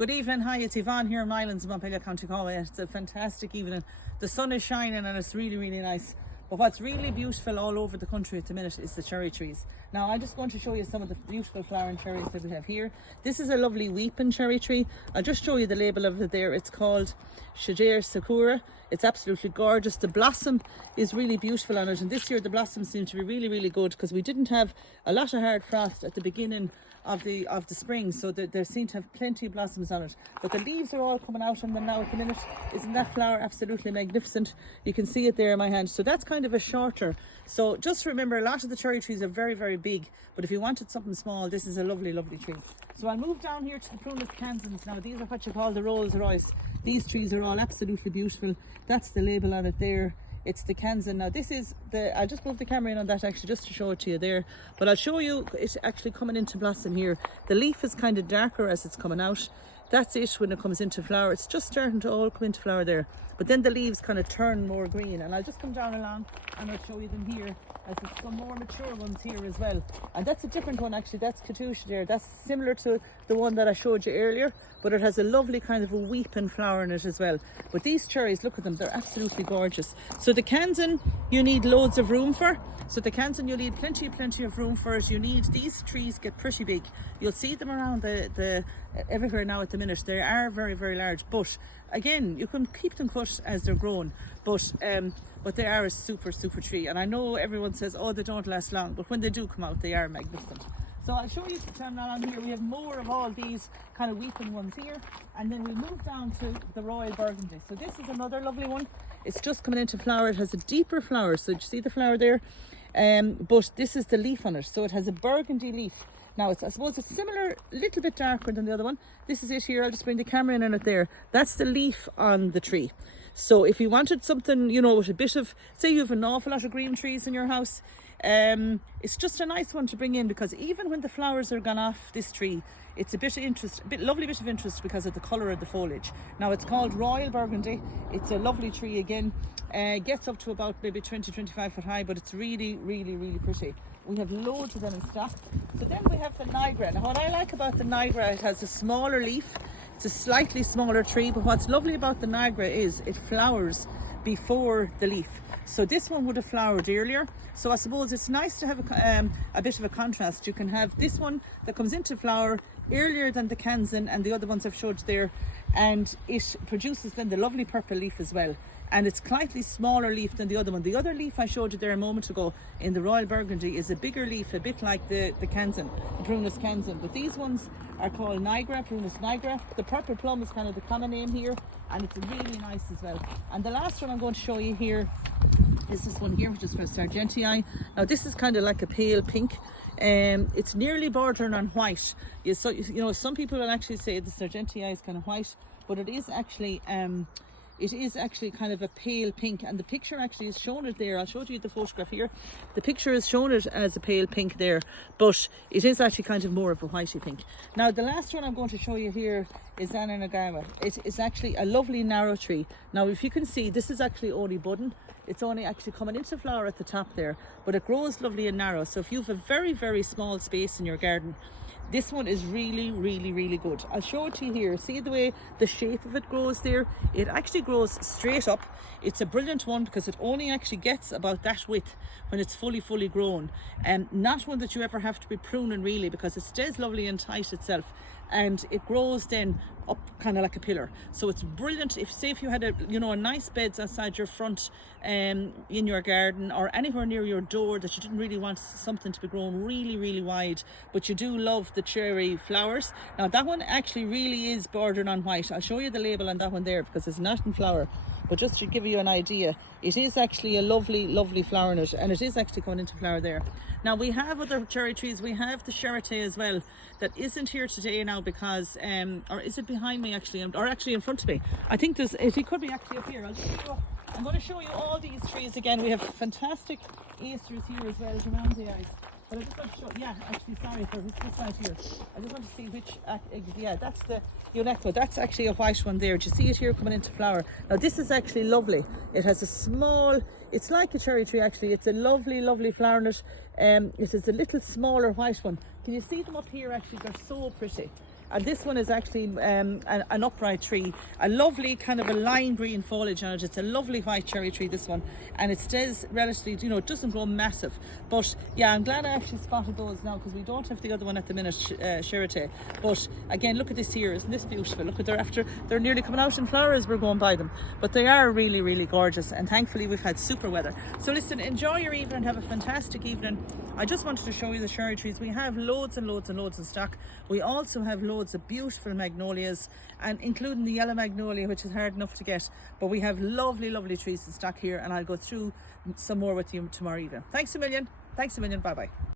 Good evening, hi, it's Yvonne here in Mylands in Montpellier, County Galway. It's a fantastic evening. The sun is shining and it's really, really nice. But what's really beautiful all over the country at the minute is the cherry trees. Now I'm just going to show you some of the beautiful flowering cherries that we have here. This is a lovely weeping cherry tree. I'll just show you the label of it there. It's called Shajer Sakura. It's absolutely gorgeous. The blossom is really beautiful on it, and this year the blossoms seem to be really, really good because we didn't have a lot of hard frost at the beginning of the spring, so there seem to have plenty of blossoms on it. But the leaves are all coming out on them now at the minute. Isn't that flower absolutely magnificent? You can see it there in my hand. So that's kind of a shorter. So just remember, a lot of the cherry trees are very, very big, but if you wanted something small, this is a lovely, lovely tree. So I'll move down here to the Prunus cansons. Now these are what you call the Rolls Royce. These trees are all absolutely beautiful. That's the label on it there. It's the Kansan. Now this is the, I'll just move the camera in on that actually just to show it to you there, but I'll show you it's actually coming into blossom here. The leaf is kind of darker as it's coming out. That's it when it comes into flower. It's just starting to all come into flower there, but then the leaves kind of turn more green, and I'll just come down along and I'll show you them here as there's some more mature ones here as well. And that's a different one actually. That's Katusha there. That's similar to the one that I showed you earlier, but it has a lovely kind of a weeping flower in it as well. But these cherries, look at them, they're absolutely gorgeous. So the Kansan you need loads of room for. So the Kansan you need plenty of room for it. You need, these trees get pretty big. You'll see them around the everywhere now at the minute. They are very, very large, but again, you can keep them cut as they're grown, but they are a super tree. And I know everyone says, oh, they don't last long, but when they do come out, they are magnificent. So I'll show you down along here. We have more of all these kind of weeping ones here, and then we move down to the Royal Burgundy. So this is another lovely one. It's just coming into flower. It has a deeper flower, so you see the flower there, but this is the leaf on it, so it has a burgundy leaf. Now I suppose it's similar, a little bit darker than the other one. This is it here. I'll just bring the camera in on it there. That's the leaf on the tree. So if you wanted something, you know, with a bit of, say you have an awful lot of green trees in your house, it's just a nice one to bring in, because even when the flowers are gone off this tree, it's a bit of interest, lovely bit of interest because of the colour of the foliage. Now it's called Royal Burgundy. It's a lovely tree again. Gets up to about maybe 20-25 foot high, but it's really pretty. We have loads of them in stock. So then we have the Niagara. Now what I like about the Niagara, it has a smaller leaf. It's a slightly smaller tree, but what's lovely about the Niagara is it flowers before the leaf. So this one would have flowered earlier. So I suppose it's nice to have a bit of a contrast. You can have this one that comes into flower earlier than the Kansan and the other ones I've showed you there, and it produces then the lovely purple leaf as well. And it's slightly smaller leaf than the other one. The other leaf I showed you there a moment ago in the Royal Burgundy is a bigger leaf, a bit like the Kansan, the Prunus Kansan. But these ones are called Niagara, Prunus Niagara. The purple plum is kind of the common name here, and it's really nice as well. And the last one I'm going to show you here is this one here, which is from Sargentii. Now this is kind of like a pale pink. It's nearly bordering on white. So you know, some people will actually say the Sargentii is kind of white, but it is actually kind of a pale pink, and the picture actually is shown it there. I'll show you the photograph here. The picture is shown it as a pale pink there, but it is actually kind of more of a whitey pink. Now the last one I'm going to show you here is Ananagawa. It is actually a lovely narrow tree. Now if you can see, this is actually only budding. It's only actually coming into flower at the top there, but it grows lovely and narrow. So if you have a very small space in your garden, this one is really good. I'll show it to you here. See the way the shape of it grows there? It actually grows straight up. It's a brilliant one because it only actually gets about that width when it's fully grown, and not one that you ever have to be pruning really, because it stays lovely and tight itself, and it grows then up kind of like a pillar. So it's brilliant if, say, if you had a nice beds outside your front in your garden, or anywhere near your door that you didn't really want something to be grown really wide, but you do love the cherry flowers. Now that one actually really is bordering on white. I'll show you the label on that one there because it's not in flower, but just to give you an idea, it is actually a lovely flower in it, and it is actually coming into flower there. Now we have other cherry trees. We have the Charité as well that isn't here today now because or is it behind me actually, or actually in front of me? I think it could be actually up here. I'm going to show you all these trees again. We have fantastic asters here as well around the eyes. But I just want to show, yeah, actually, sorry for this side here. I just want to see which, yeah, that's the Uneco. That's actually a white one there. Do you see it here coming into flower? Now this is actually lovely. It has a small, it's like a cherry tree actually. It's a lovely flower in it. It is a little smaller white one. Can you see them up here actually? They're so pretty. And this one is actually an upright tree, a lovely kind of a lime green foliage on it. It's a lovely white cherry tree, this one, and it stays relatively, you know, it doesn't grow massive. But yeah, I'm glad I actually spotted those now, because we don't have the other one at the minute, Charité. But again, look at this here, isn't this beautiful? Look at they're nearly coming out in flower as we're going by them, but they are really, really gorgeous, and thankfully we've had super weather. So listen, enjoy your evening, have a fantastic evening. I just wanted to show you the cherry trees. We have loads and loads and loads in stock. We also have loads of beautiful magnolias, and including the yellow magnolia, which is hard enough to get, but we have lovely, lovely trees in stock here, and I'll go through some more with you tomorrow evening. Thanks a million. Bye bye.